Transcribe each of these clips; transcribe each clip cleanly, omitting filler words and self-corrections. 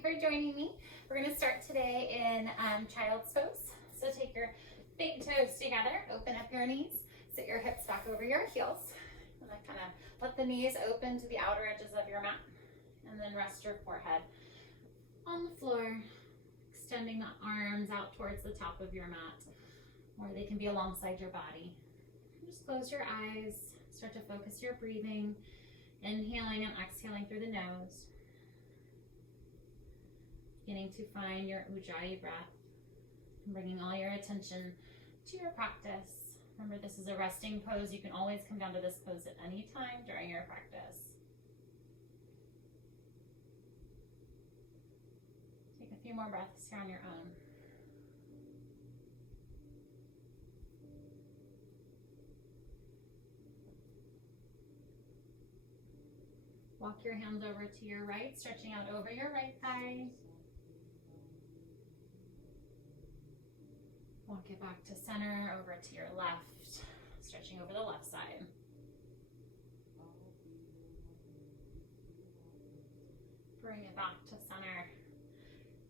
you for joining me. We're going to start today in child's pose. So take your big toes together, open up your knees, sit your hips back over your heels, and then kind of let the knees open to the outer edges of your mat, and then rest your forehead on the floor, extending the arms out towards the top of your mat, or they can be alongside your body. Just close your eyes, start to focus your breathing, inhaling and exhaling through the nose. Beginning to find your Ujjayi breath, and bringing all your attention to your practice. Remember, this is a resting pose. You can always come down to this pose at any time during your practice. Take a few more breaths here on your own. Walk your hands over to your right, stretching out over your right thigh. Walk it back to center, over to your left, stretching over the left side. Bring it back to center.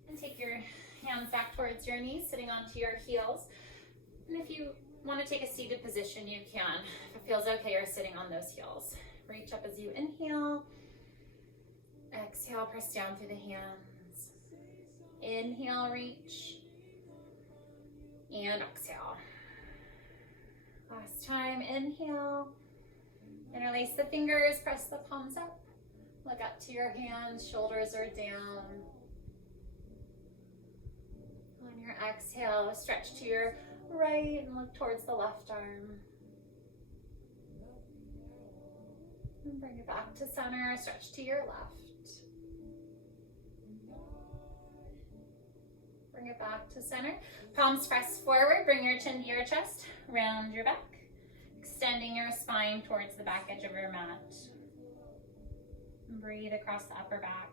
And take your hands back towards your knees, sitting onto your heels. And if you want to take a seated position, you can. If it feels okay, you're sitting on those heels. Reach up as you inhale. Exhale, press down through the hands. Inhale, reach. And exhale. Last time, inhale. Interlace the fingers, press the palms up. Look up to your hands, shoulders are down. On your exhale, stretch to your right and look towards the left arm. And bring it back to center, stretch to your left. Bring it back to center. Palms press forward, bring your chin to your chest, round your back, extending your spine towards the back edge of your mat. And breathe across the upper back.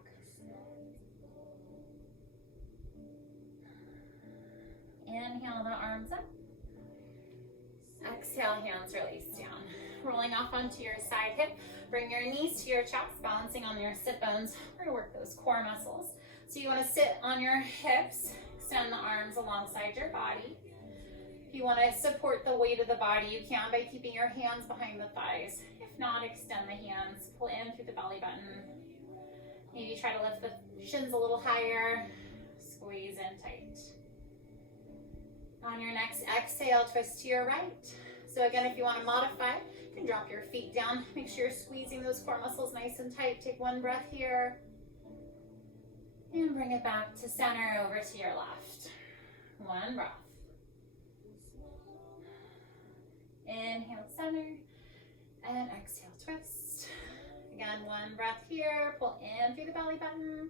Inhale the arms up. Exhale, hands release down. Rolling off onto your side hip. Bring your knees to your chest, balancing on your sit bones. We're going to work those core muscles. So you want to sit on your hips, extend the arms alongside your body. If you want to support the weight of the body, you can by keeping your hands behind the thighs. If not, extend the hands, pull in through the belly button. Maybe try to lift the shins a little higher, squeeze in tight. On your next exhale, twist to your right. So again, if you want to modify, you can drop your feet down. Make sure you're squeezing those core muscles nice and tight. Take one breath here. And bring it back to center, over to your left. One breath. Inhale, center. And exhale, twist. Again, one breath here. Pull in through the belly button.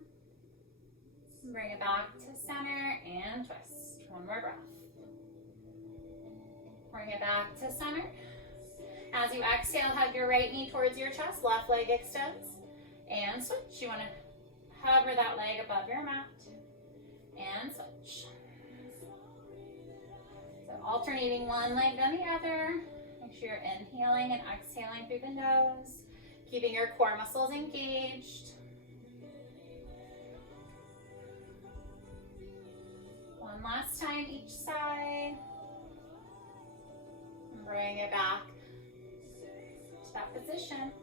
Bring it back to center and twist. One more breath. Bring it back to center. As you exhale, hug your right knee towards your chest, left leg extends, and switch. You want to hover that leg above your mat, and switch. So alternating one leg then the other. Make sure you're inhaling and exhaling through the nose, keeping your core muscles engaged. One last time each side. Bring it back to that position.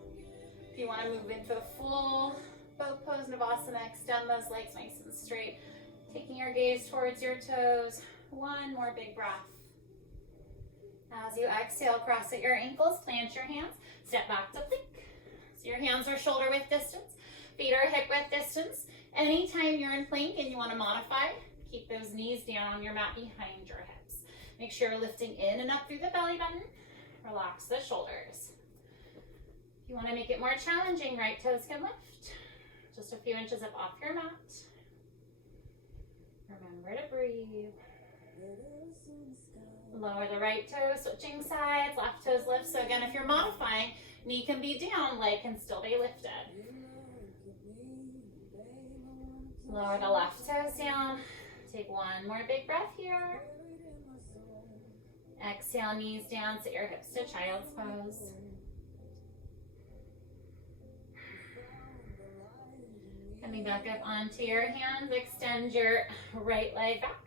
If you want to move into a full boat pose, Navasana, extend those legs nice and straight. Taking your gaze towards your toes. One more big breath. As you exhale, cross at your ankles, plant your hands, step back to plank. So your hands are shoulder width distance, feet are hip width distance. Anytime you're in plank and you want to modify, keep those knees down on your mat behind your hips. Make sure you're lifting in and up through the belly button. Relax the shoulders. If you want to make it more challenging, right toes can lift. Just a few inches up off your mat. Remember to breathe. Lower the right toe, switching sides, left toes lift. So again, if you're modifying, knee can be down, leg can still be lifted. Lower the left toes down. Take one more big breath here. Exhale, knees down, sit your hips to child's pose. Coming back up onto your hands, extend your right leg back.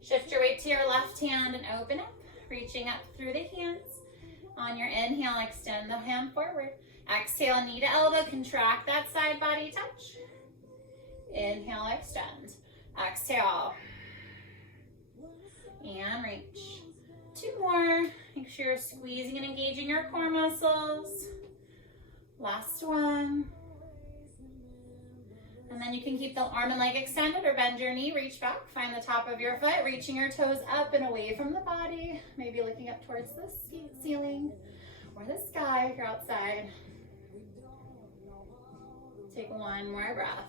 Shift your weight to your left hand and open up, reaching up through the hands. On your inhale, extend the hand forward. Exhale, knee to elbow, contract that side body touch. Inhale, extend. Exhale. And reach. 2 more. Make sure you're squeezing and engaging your core muscles. Last one. And then you can keep the arm and leg extended or bend your knee, reach back, find the top of your foot, reaching your toes up and away from the body, maybe looking up towards the ceiling or the sky if you're outside. Take 1 more breath.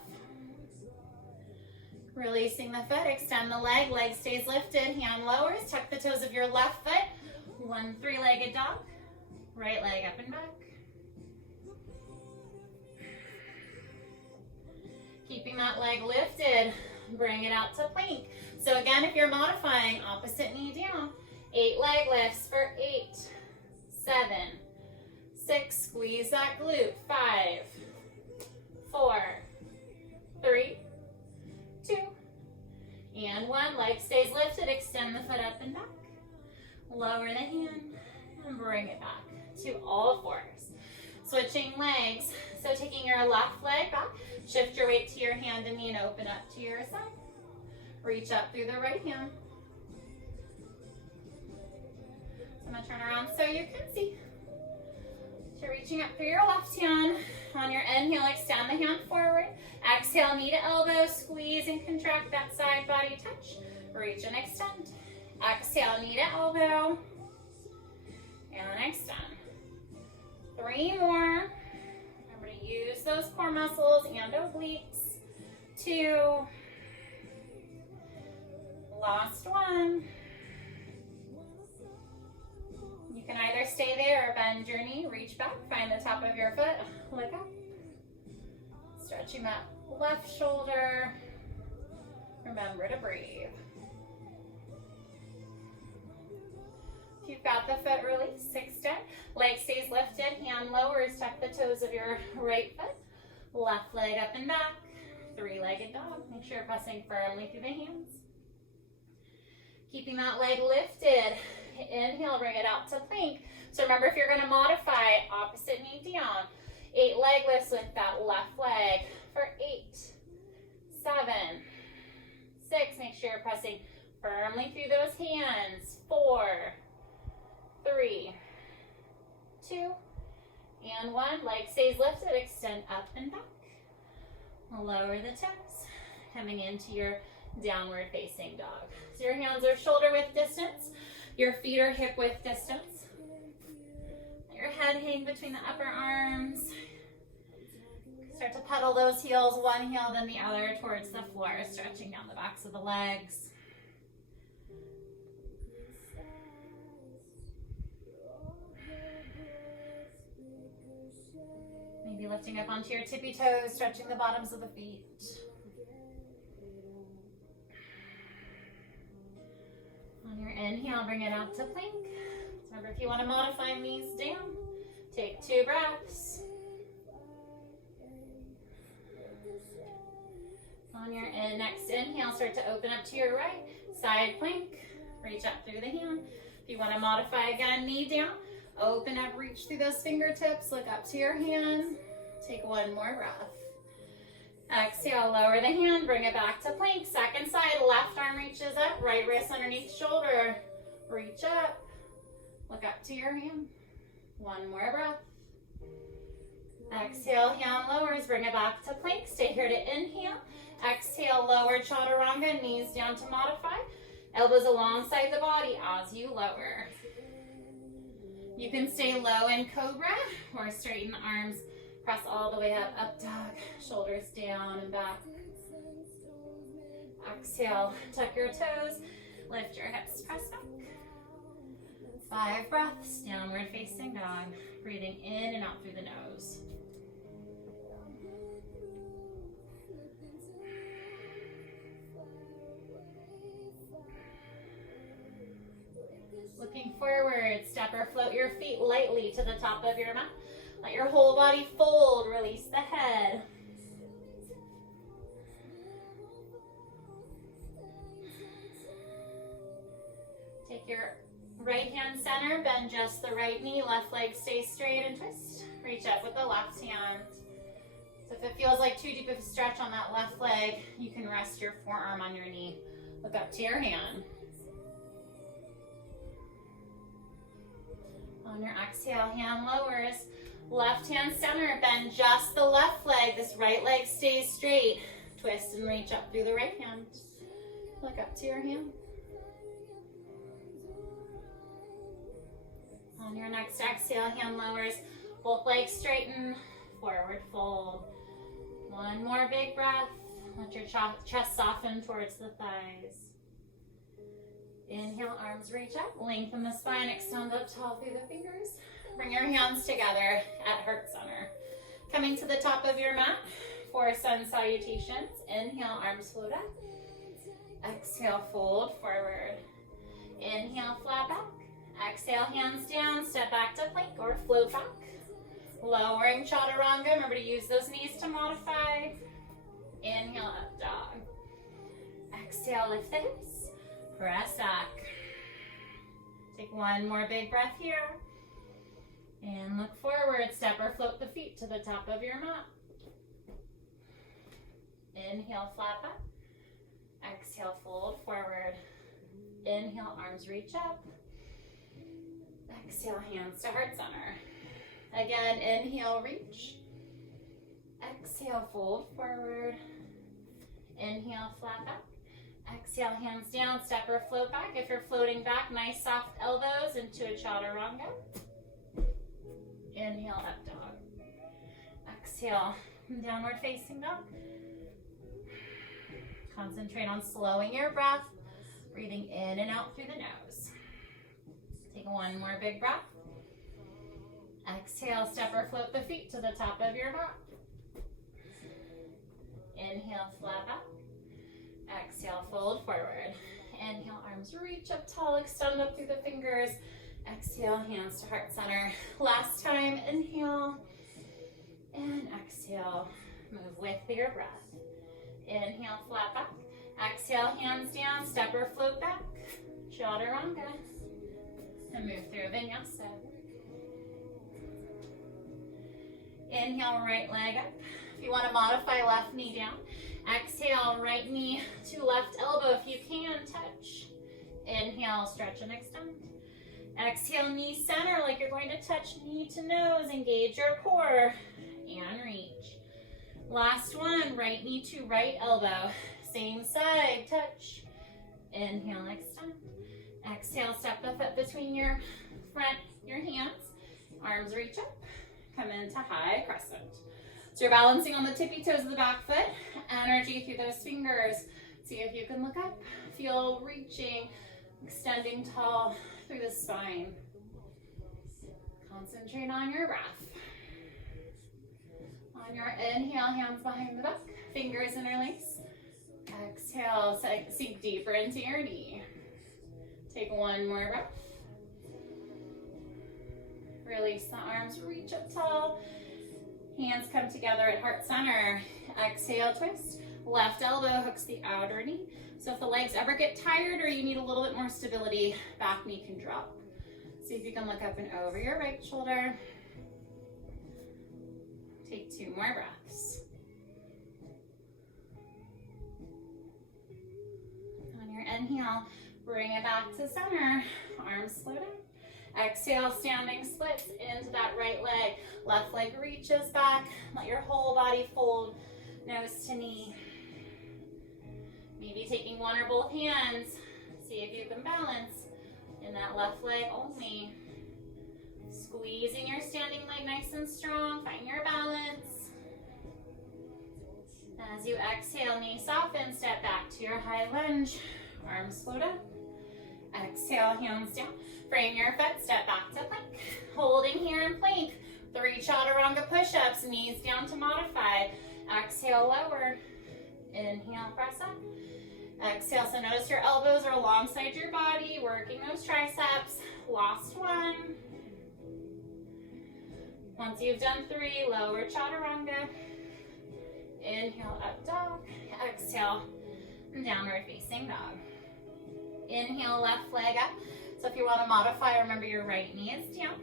Releasing the foot, extend the leg, leg stays lifted, hand lowers, tuck the toes of your left foot, 1 3-legged dog, right leg up and back. Keeping that leg lifted, bring it out to plank. So again, if you're modifying, opposite knee down, 8 leg lifts for 8, 7, 6, squeeze that glute, 5, 4, 3, 2, and 1. Leg stays lifted, extend the foot up and back. Lower the hand and bring it back to all 4s. Switching legs, so taking your left leg back, shift your weight to your hand and knee and open up to your side. Reach up through the right hand. So I'm going to turn around so you can see. So you're reaching up through your left hand. On your inhale, extend the hand forward. Exhale, knee to elbow, squeeze and contract that side body touch. Reach and extend. Exhale, knee to elbow. And extend. 3 more. Remember to use those core muscles and obliques. 2. Last one. You can either stay there or bend your knee, reach back, find the top of your foot, look up. Stretching that left shoulder. Remember to breathe. If you've got the foot release, extend. Leg stays lifted, hand lowers, tuck the toes of your right foot. Left leg up and back. 3-legged dog. Make sure you're pressing firmly through the hands. Keeping that leg lifted. Inhale, bring it out to plank. So remember, if you're going to modify, opposite knee down. 8 leg lifts with that left leg for 8, 7, 6. Make sure you're pressing firmly through those hands. 4, 3, 2, and 1. Leg stays lifted, extend up and back. Lower the toes, coming into your downward facing dog. So your hands are shoulder width distance, your feet are hip width distance. Let your head hang between the upper arms. Start to pedal those heels, one heel then the other towards the floor, stretching down the backs of the legs. Maybe lifting up onto your tippy toes, stretching the bottoms of the feet. On your inhale, bring it out to plank. Remember, if you want to modify knees down, take 2 breaths. On your next inhale, start to open up to your right, side plank. Reach up through the hand. If you want to modify again, knee down. Open up, reach through those fingertips, look up to your hand. Take 1 more breath. Exhale, lower the hand, bring it back to plank. Second side, left arm reaches up, right wrist underneath shoulder. Reach up, look up to your hand. 1 more breath. Exhale, hand lowers, bring it back to plank. Stay here to inhale. Exhale, lower chaturanga, knees down to modify. Elbows alongside the body as you lower. You can stay low in cobra or straighten the arms. Press all the way up dog, shoulders down and back. Exhale, tuck your toes, lift your hips, press back. 5 breaths, downward facing dog. Breathing in and out through the nose. Looking forward, step or float your feet lightly to the top of your mat. Let your whole body fold, release the head. right hand center, bend just the right knee, left leg stays straight and twist. Reach up with the left hand. So if it feels like too deep of a stretch on that left leg, you can rest your forearm on your knee. Look up to your hand. On your exhale, hand lowers. Left hand center, bend just the left leg. This right leg stays straight. Twist and reach up through the right hand. Look up to your hand. On your next exhale, hand lowers. Both legs straighten. Forward fold. One more big breath. Let your chest soften towards the thighs. Inhale, arms reach up. Lengthen the spine, extend up tall through the fingers. Bring your hands together at heart center. Coming to the top of your mat for sun salutations. Inhale, arms float up. Exhale, fold forward. Inhale, flat back. Exhale, hands down. Step back to plank or float back. Lowering chaturanga. Remember to use those knees to modify. Inhale, up dog. Exhale, lift the hips. Press back. Take one more big breath here. And look forward. Step or float the feet to the top of your mat. Inhale, flat back. Exhale, fold forward. Inhale, arms reach up. Exhale, hands to heart center. Again, inhale, reach. Exhale, fold forward. Inhale, flat back. Exhale, hands down, step or float back. If you're floating back, nice soft elbows into a chaturanga. Inhale, up dog. Exhale, downward facing dog. Concentrate on slowing your breath, breathing in and out through the nose. Take one more big breath. Exhale, step or float the feet to the top of your mat. Inhale, flat back. Exhale, fold forward. Inhale, arms reach up tall, extend up through the fingers. Exhale, hands to heart center. Last time, inhale and exhale. Move with your breath. Inhale, flat back. Exhale, hands down, step or float back. Chaturanga. And move through Vinyasa. Inhale, right leg up. If you want to modify, left knee down. Exhale, right knee to left elbow if you can, touch. Inhale, stretch and extend. Exhale, knee center like you're going to touch knee to nose. Engage your core and reach. Last one, right knee to right elbow. Same side, touch. Inhale, extend. Exhale, step the foot between your hands. Arms reach up. Come into high crescent. So you're balancing on the tippy toes of the back foot. Energy through those fingers. See if you can look up. Feel reaching, extending tall through the spine. Concentrate on your breath. On your inhale, hands behind the back. Fingers interlace. Exhale, sink deeper into your knee. Take one more breath. Release the arms, reach up tall. Hands come together at heart center. Exhale, twist. Left elbow hooks the outer knee. So if the legs ever get tired or you need a little bit more stability, back knee can drop. See if you can look up and over your right shoulder. Take two more breaths. On your inhale, bring it back to center. Arms slow down. Exhale, standing splits into that right leg. Left leg reaches back. Let your whole body fold, nose to knee. Maybe taking one or both hands. See if you can balance in that left leg only. Squeezing your standing leg nice and strong. Find your balance. As you exhale, knee soften. Step back to your high lunge. Arms float up. Exhale, hands down. Frame your foot, step back to plank. Holding here in plank. 3 chaturanga push-ups, knees down to modify. Exhale, lower. Inhale, press up. Exhale, so notice your elbows are alongside your body, working those triceps. Last one. Once you've done 3, lower chaturanga. Inhale, up dog. Exhale, downward facing dog. Inhale, left leg up. So if you want to modify, remember your right knee is down.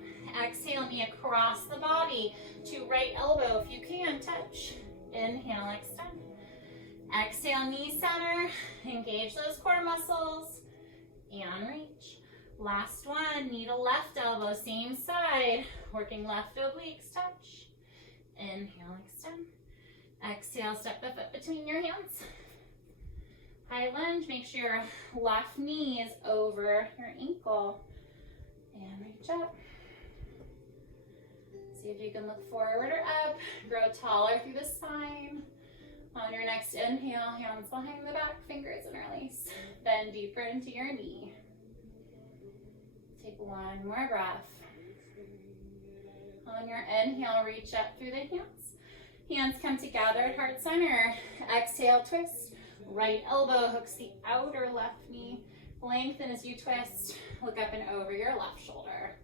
Exhale, knee across the body to right elbow. If you can, touch. Inhale, extend. Exhale, knee center. Engage those core muscles. And reach. Last one, knee to left elbow, same side. Working left obliques, touch. Inhale, extend. Exhale, step the foot between your hands. High lunge, make sure your left knee is over your ankle. And reach up. See if you can look forward or up. Grow taller through the spine. On your next inhale, hands behind the back, fingers interlace. Bend deeper into your knee. Take one more breath. On your inhale, reach up through the hands. Hands come together at heart center. Exhale, twist. Right elbow hooks the outer left knee. Lengthen as you twist. Look up and over your left shoulder.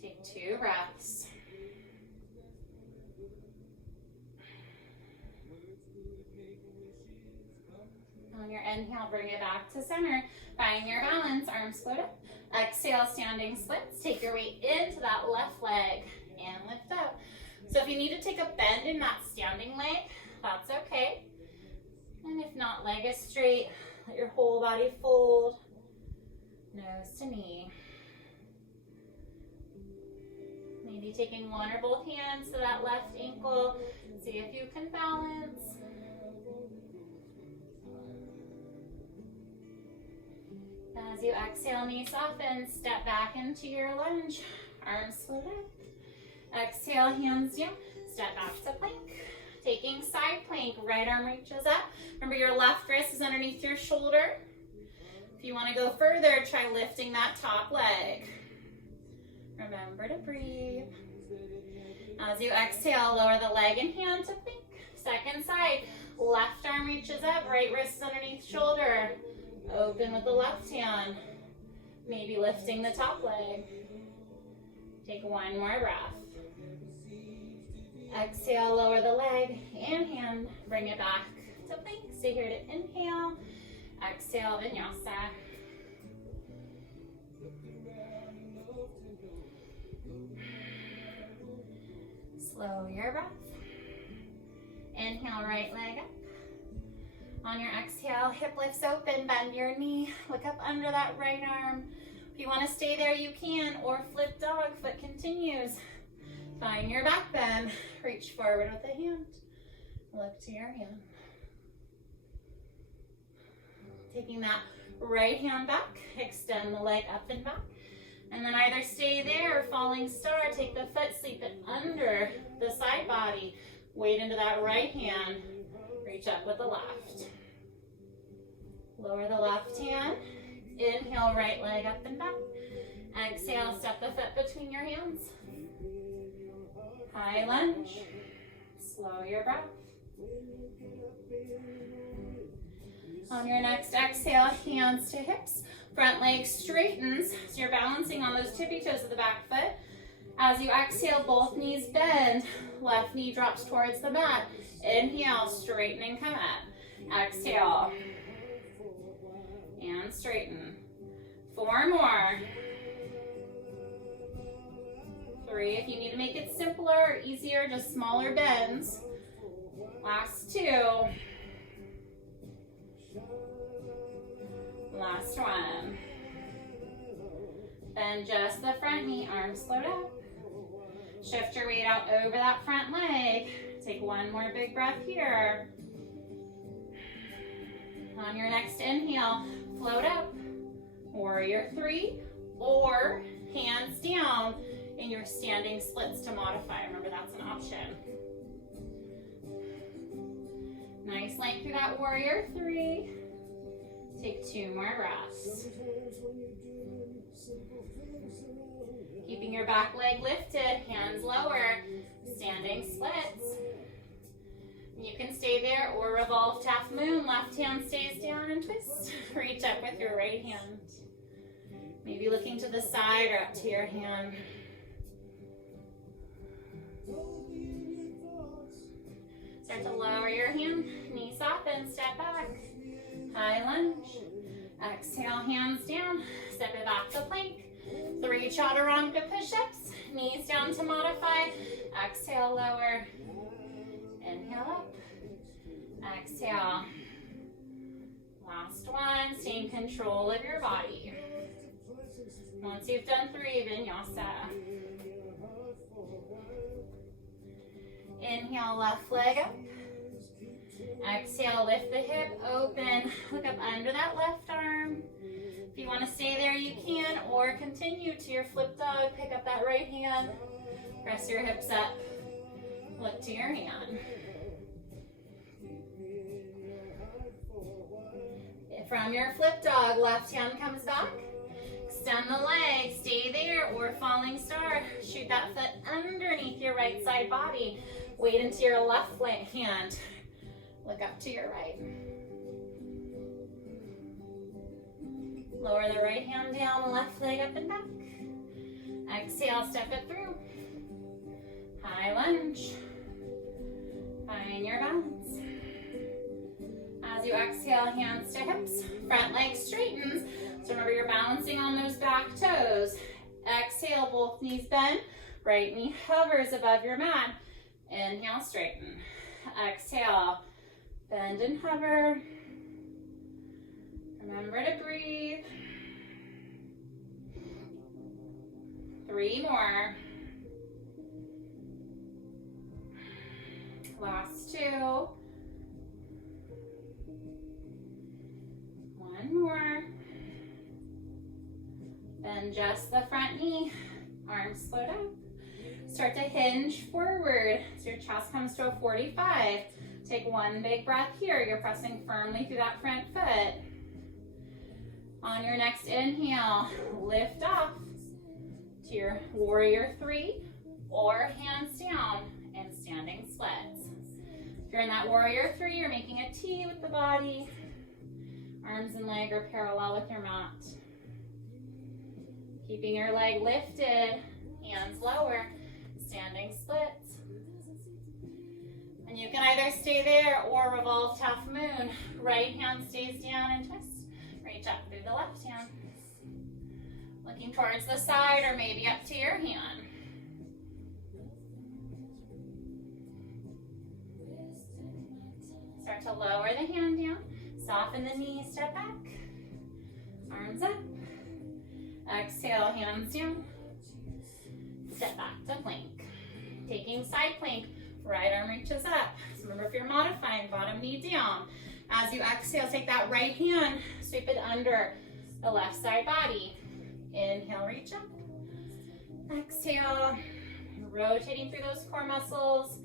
Take 2 breaths. On your inhale, bring it back to center. Find your balance, arms float up. Exhale, standing splits. Take your weight into that left leg and lift up. So if you need to take a bend in that standing leg, that's okay. And if not, leg is straight. Let your whole body fold. Nose to knee. Maybe taking one or both hands to that left ankle. See if you can balance. As you exhale, knee soften, step back into your lunge. Arms float up. Exhale, hands down. Step back to plank. Taking side plank, right arm reaches up. Remember your left wrist is underneath your shoulder. If you want to go further, try lifting that top leg. Remember to breathe. As you exhale, lower the leg and hand to plank. Second side, left arm reaches up, right wrist is underneath shoulder. Open with the left hand. Maybe lifting the top leg. Take one more breath. Exhale, lower the leg and hand. Bring it back to plank. Stay here to inhale. Exhale, Vinyasa. Slow your breath. Inhale, right leg up. On your exhale, hip lifts open, bend your knee. Look up under that right arm. If you want to stay there, you can, or flip dog, foot continues. Find your back bend. Reach forward with the hand. Look to your hand. Taking that right hand back, extend the leg up and back. And then either stay there or falling star, take the foot, sleep it under the side body. Weight into that right hand. Reach up with the left. Lower the left hand. Inhale, right leg up and back. Exhale, step the foot between your hands. High lunge. Slow your breath. On your next exhale, hands to hips. Front leg straightens, so you're balancing on those tippy toes of the back foot. As you exhale, both knees bend. Left knee drops towards the mat. Inhale, straighten and come up. Exhale. And straighten. 4 more. 3, if you need to make it simpler or easier, just smaller bends. Last 2. Last 1. Bend just the front knee, arms float up. Shift your weight out over that front leg. Take one more big breath here. On your next inhale, float up. Warrior 3, or hands down in your standing splits to modify. Remember, that's an option. Nice length through that warrior 3. Take 2 more breaths. Keeping your back leg lifted, hands lower, standing splits. You can stay there or revolve to half moon. Left hand stays down and twist. Reach up with your right hand. Maybe looking to the side or up to your hand. Start to lower your hand. Knee soften, step back. High lunge. Exhale, hands down. Step it back to plank. 3 chaturanga push-ups. Knees down to modify. Exhale, lower. Inhale up. Exhale. Last one. Stay in control of your body. Once you've done 3, Vinyasa. Inhale, left leg up. Exhale, lift the hip, open. Look up under that left arm. If you want to stay there, you can, or continue to your flip dog. Pick up that right hand. Press your hips up. Look to your hand. From your flip dog, left hand comes back. Extend the leg, stay there, or falling star. Shoot that foot underneath your right side body. Weight into your left hand. Look up to your right. Lower the right hand down, left leg up and back. Exhale, step it through. High lunge. Find your balance. As you exhale, hands to hips. Front leg straightens. So remember, you're balancing on those back toes. Exhale, both knees bend. Right knee hovers above your mat. Inhale, straighten. Exhale, bend and hover. Remember to breathe. 3 more. Last 2. 1 more. Bend just the front knee. Arms float up. Start to hinge forward so your chest comes to a 45. Take 1 big breath here. You're pressing firmly through that front foot. On your next inhale, lift off to your warrior 3 or hands down and standing splits. If you're in that warrior 3, you're making a T with the body. Arms and leg are parallel with your mat. Keeping your leg lifted, hands lower, standing splits. And you can either stay there or revolve half moon. Right hand stays down and twist. Reach up through the left hand. Looking towards the side or maybe up to your hand. Start to lower the hand down. Soften the knees, step back. Arms up. Exhale, hands down. Step back to plank. Taking side plank, right arm reaches up. So remember, if you're modifying, bottom knee down. As you exhale, take that right hand, sweep it under the left side body. Inhale, reach up. Exhale, rotating through those core muscles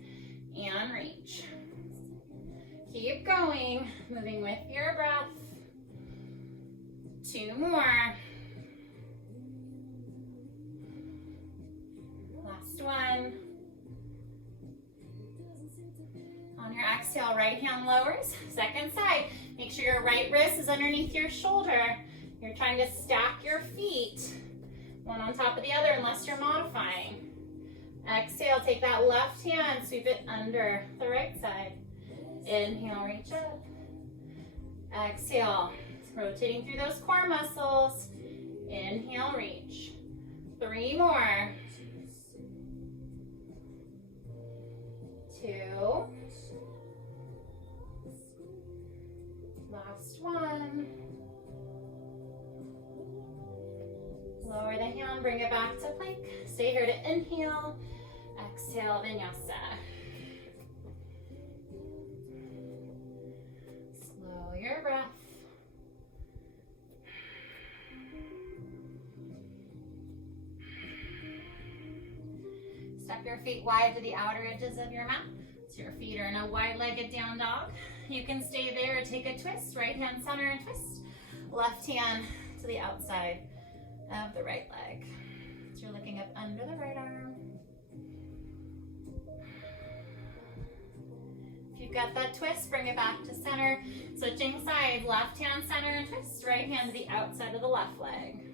and reach. Keep going, moving with your breath. 2 more. Last one. On your exhale, right hand lowers. Second side, make sure your right wrist is underneath your shoulder. You're trying to stack your feet, one on top of the other, unless you're modifying. Exhale, take that left hand, sweep it under the right side. Inhale, reach up. Exhale, rotating through those core muscles. Inhale, reach. 3 more. 2. Last one. Lower the hand, bring it back to plank. Stay here to inhale. Exhale, Vinyasa. Slow your breath. Step your feet wide to the outer edges of your mat. So your feet are in a wide-legged down dog. You can stay there or take a twist. Right hand center and twist. Left hand to the outside of the right leg. So you're looking up under the right arm. If you've got that twist, bring it back to center. Switching sides, left hand center and twist. Right hand to the outside of the left leg.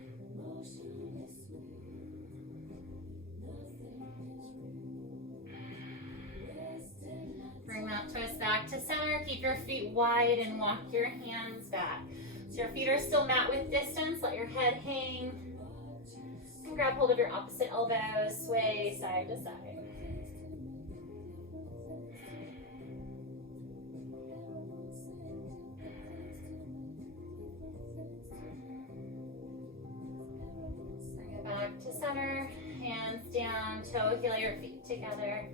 Bring that twist back to center. Keep your feet wide and walk your hands back. So your feet are still mat width distance. Let your head hang. And grab hold of your opposite elbow. Sway side to side. Bring it back to center. Hands down. Toe heel your feet together.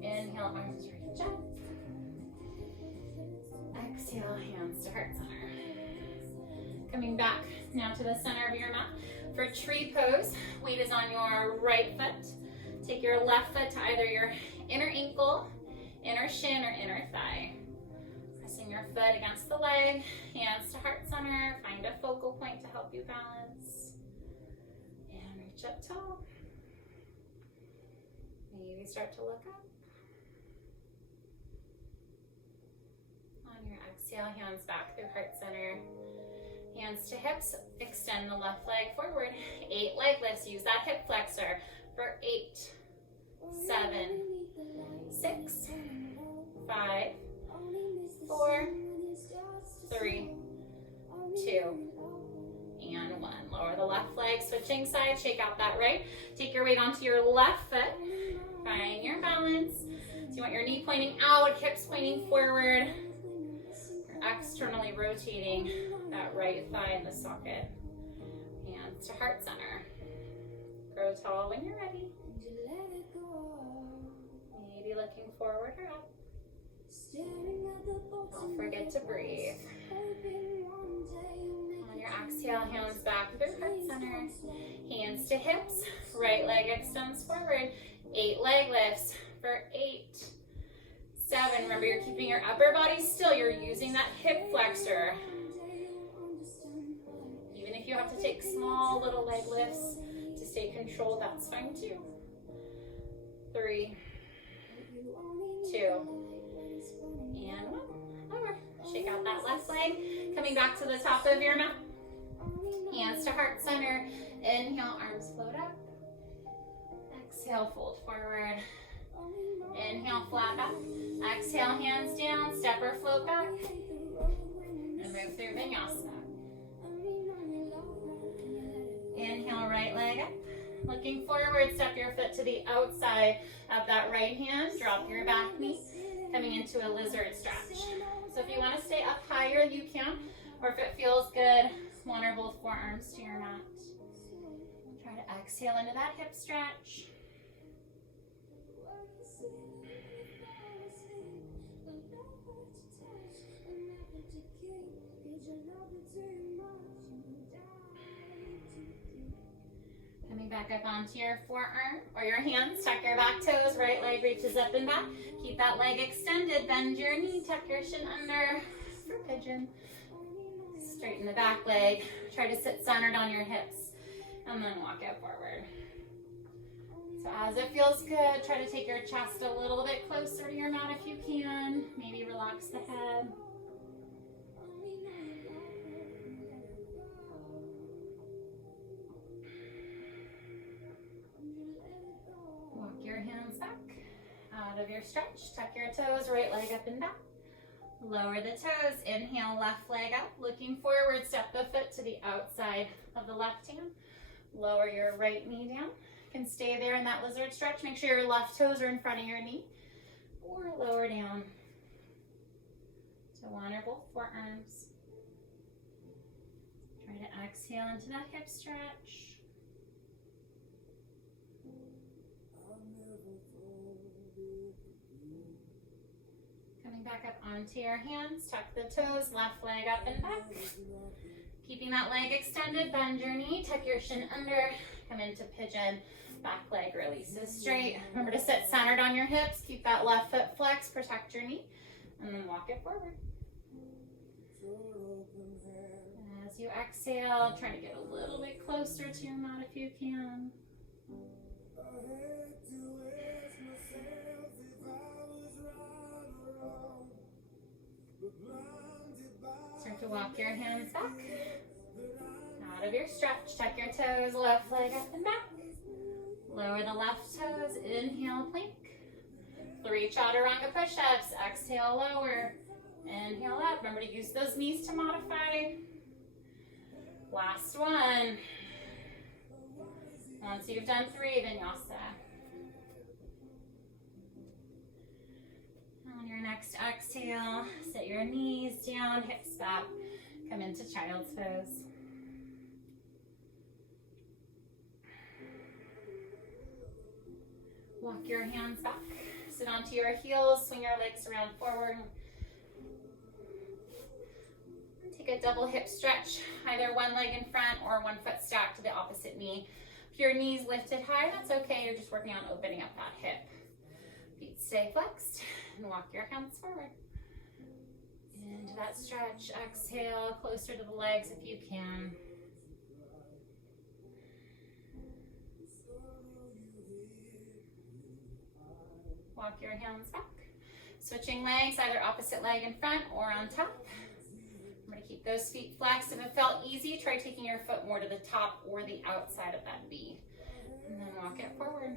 Inhale, arms reach up. Exhale, hands to heart center. Coming back now to the center of your mat. For tree pose, weight is on your right foot. Take your left foot to either your inner ankle, inner shin, or inner thigh. Pressing your foot against the leg, hands to heart center. Find a focal point to help you balance. And reach up tall. Maybe start to look up. On your exhale, hands back through heart center. Hands to hips, extend the left leg forward. 8 leg lifts, use that hip flexor for 8, 7, 6, 5, 4, 3, 2, and 1. Lower the left leg, switching sides, shake out that right. Take your weight onto your left foot, find your balance. So you want your knee pointing out, hips pointing forward. You're externally rotating that right thigh in the socket. Hands to heart center. Grow tall when you're ready. Maybe looking forward or up. Don't forget to breathe. On your exhale, hands back through heart center. Hands to hips. Right leg extends forward. 8 leg lifts for 8, 7. Remember, you're keeping your upper body still. You're using that hip flexor. Even if you have to take small little leg lifts to stay controlled, that's fine too. 3, 2, and 1. Over. Shake out that left leg. Coming back to the top of your mat. Hands to heart center. Inhale, arms float up. Exhale, fold forward. Inhale, flat back. Exhale, hands down. Step or float back. And move through Vinyasa. Inhale, right leg up. Looking forward, step your foot to the outside of that right hand. Drop your back knee. Coming into a lizard stretch. So if you want to stay up higher, you can. Or if it feels good, one or both forearms to your mat. Try to exhale into that hip stretch. Coming back up onto your forearm or your hands. Tuck your back toes. Right leg reaches up and back. Keep that leg extended. Bend your knee. Tuck your shin under for pigeon. Straighten the back leg. Try to sit centered on your hips. And then walk it forward. So as it feels good, try to take your chest a little bit closer to your mat if you can. Maybe relax the head. Walk your hands back out of your stretch. Tuck your toes, right leg up and back. Lower the toes. Inhale, left leg up. Looking forward, step the foot to the outside of the left hand. Lower your right knee down. You can stay there in that lizard stretch. Make sure your left toes are in front of your knee. Or lower down to one or both forearms. Try to exhale into that hip stretch. Coming back up onto your hands, tuck the toes, left leg up and back. Keeping that leg extended, bend your knee, tuck your shin under, come into pigeon, back leg releases straight. Remember to sit centered on your hips, keep that left foot flexed, protect your knee, and then walk it forward. As you exhale, try to get a little bit closer to your mat if you can. Start to walk your hands back out of your stretch. Tuck your toes, left leg up and back. Lower the left toes. Inhale, plank. 3 chaturanga push-ups. Exhale. exhale, lower. Inhale up. Remember to use those knees to modify. Last one. Once you've done 3, Vinyasa. On your next exhale, sit your knees down, hips back, come into child's pose. Walk your hands back, sit onto your heels, swing your legs around forward. Take a double hip stretch, either one leg in front or one foot stacked to the opposite knee. If your knee's lifted high, that's okay. You're just working on opening up that hip. Feet stay flexed and walk your hands forward. Into that stretch, exhale, closer to the legs if you can. Walk your hands back. Switching legs, either opposite leg in front or on top. Remember to keep those feet flexed. If it felt easy, try taking your foot more to the top or the outside of that V. And then walk it forward.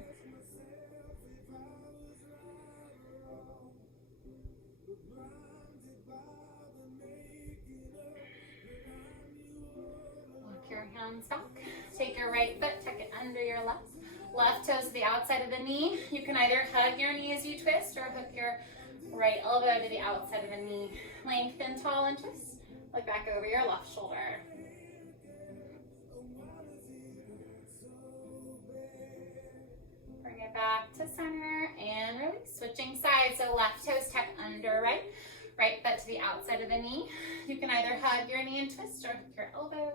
Walk your hands back. Take your right foot, tuck it under your left. Left toes to the outside of the knee. You can either hug your knee as you twist or hook your right elbow to the outside of the knee. Lengthen tall and twist. Look back over your left shoulder. Bring it back to center and release. Switching sides, so left toes tuck under right. Right foot to the outside of the knee. You can either hug your knee and twist or hook your elbow.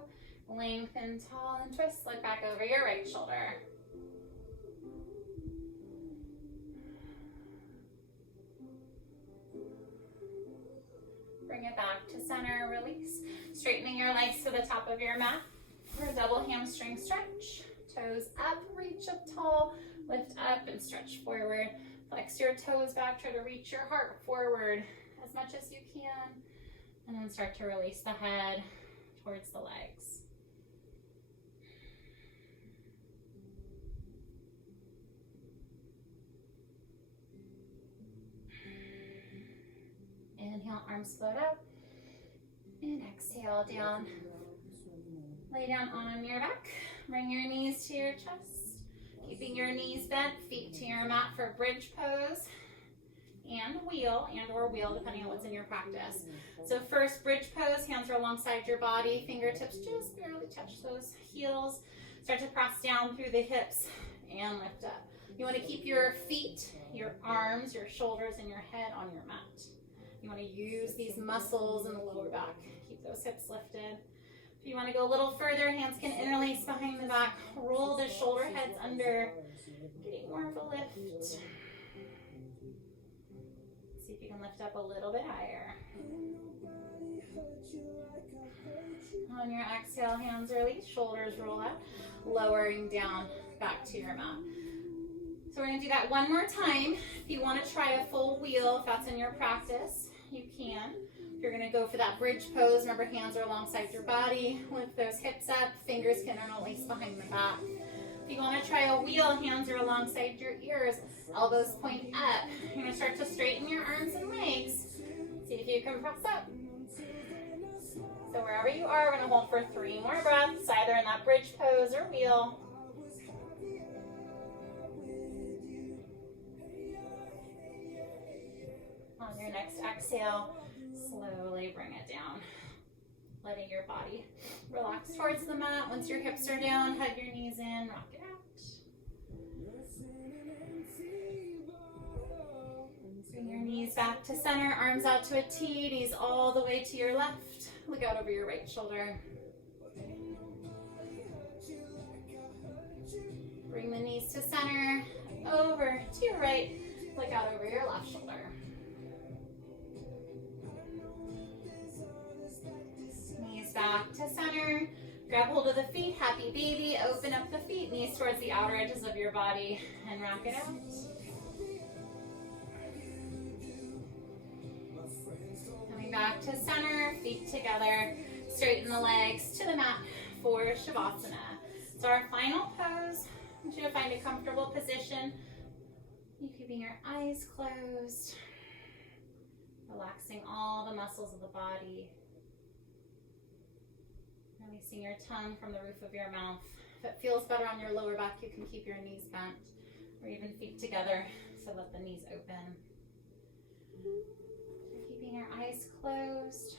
Lengthen tall and twist. Look back over your right shoulder. Bring it back to center, release. Straightening your legs to the top of your mat for a double hamstring stretch. Toes up, reach up tall, lift up and stretch forward. Flex your toes back, try to reach your heart forward as much as you can. And then start to release the head towards the legs. Inhale, arms float out. And exhale down. Lay down on your back. Bring your knees to your chest. Keeping your knees bent, feet to your mat for bridge pose. And wheel, depending on what's in your practice. So first, bridge pose, hands are alongside your body. Fingertips just barely touch those heels. Start to press down through the hips and lift up. You want to keep your feet, your arms, your shoulders, and your head on your mat. You want to use these muscles in the lower back. Keep those hips lifted. If you want to go a little further, hands can interlace behind the back. Roll the shoulder heads under, getting more of a lift. See if you can lift up a little bit higher. On your exhale, hands release, shoulders roll out, lowering down back to your mat. So we're going to do that one more time. If you want to try a full wheel, if that's in your practice, you can. If you're going to go for that bridge pose, remember hands are alongside your body. Lift those hips up, fingers can interlace behind the back. If you want to try a wheel, hands are alongside your ears, elbows point up. You're going to start to straighten your arms and legs. See if you can press up. So wherever you are, we're going to hold for 3 more breaths, either in that bridge pose or wheel. On your next exhale, slowly bring it down. Letting your body relax towards the mat. Once your hips are down, hug your knees in, rock it out. Bring your knees back to center, arms out to a T, knees all the way to your left. Look out over your right shoulder. Bring the knees to center, over to your right. Look out over your left shoulder. Knees back to center. Grab hold of the feet, happy baby. Open up the feet, knees towards the outer edges of your body, and rock it out. Coming back to center, feet together. Straighten the legs to the mat for Shavasana. So our final pose, I want you to find a comfortable position. You keeping your eyes closed. relaxing all the muscles of the body. Releasing your tongue from the roof of your mouth. If it feels better on your lower back, you can keep your knees bent or even feet together, so let the knees open. You're keeping your eyes closed,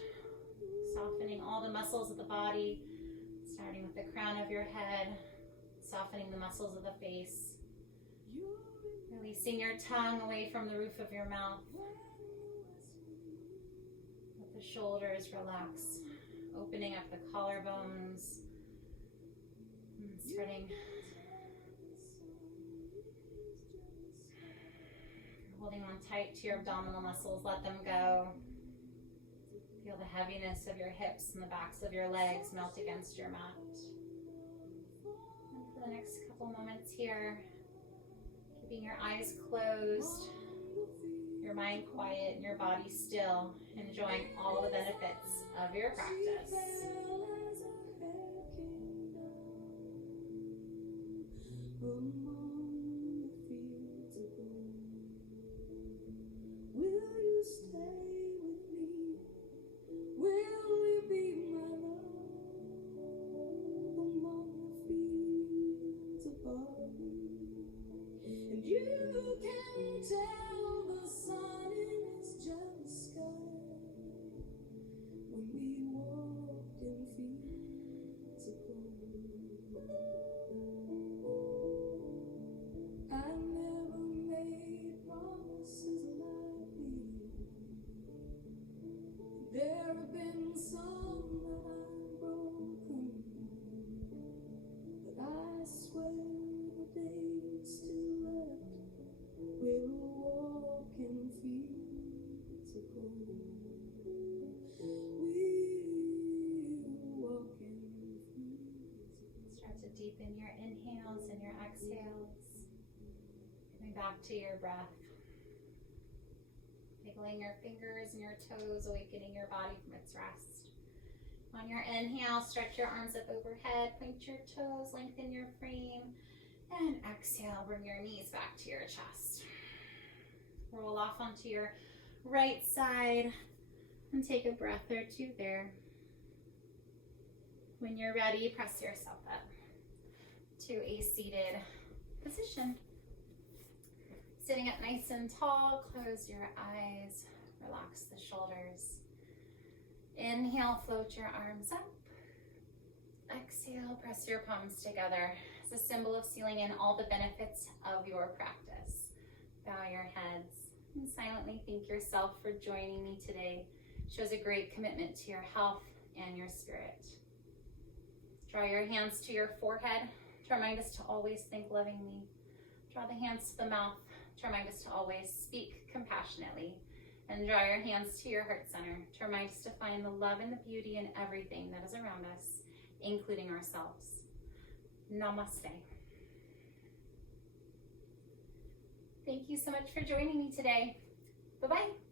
softening all the muscles of the body, starting with the crown of your head, softening the muscles of the face. Releasing your tongue away from the roof of your mouth. Let the shoulders relax, opening up the collarbones, and spreading. Holding on tight to your abdominal muscles, let them go. Feel the heaviness of your hips and the backs of your legs melt against your mat. And for the next couple moments here, keeping your eyes closed, your mind quiet, and your body still, enjoying all the benefits of your practice. Deepen your inhales and your exhales. Coming back to your breath. Wiggling your fingers and your toes, awakening your body from its rest. On your inhale, stretch your arms up overhead, point your toes, lengthen your frame. And exhale, bring your knees back to your chest. Roll off onto your right side and take a breath or two there. When you're ready, press yourself up to a seated position. Sitting up nice and tall, close your eyes, relax the shoulders. Inhale, float your arms up. Exhale, press your palms together as a symbol of sealing in all the benefits of your practice. Bow your heads and silently thank yourself for joining me today. It shows a great commitment to your health and your spirit. Draw your hands to your forehead to remind us to always think lovingly. Draw the hands to the mouth to remind us to always speak compassionately. And draw your hands to your heart center to remind us to find the love and the beauty in everything that is around us, including ourselves. Namaste. Thank you so much for joining me today. Bye-bye.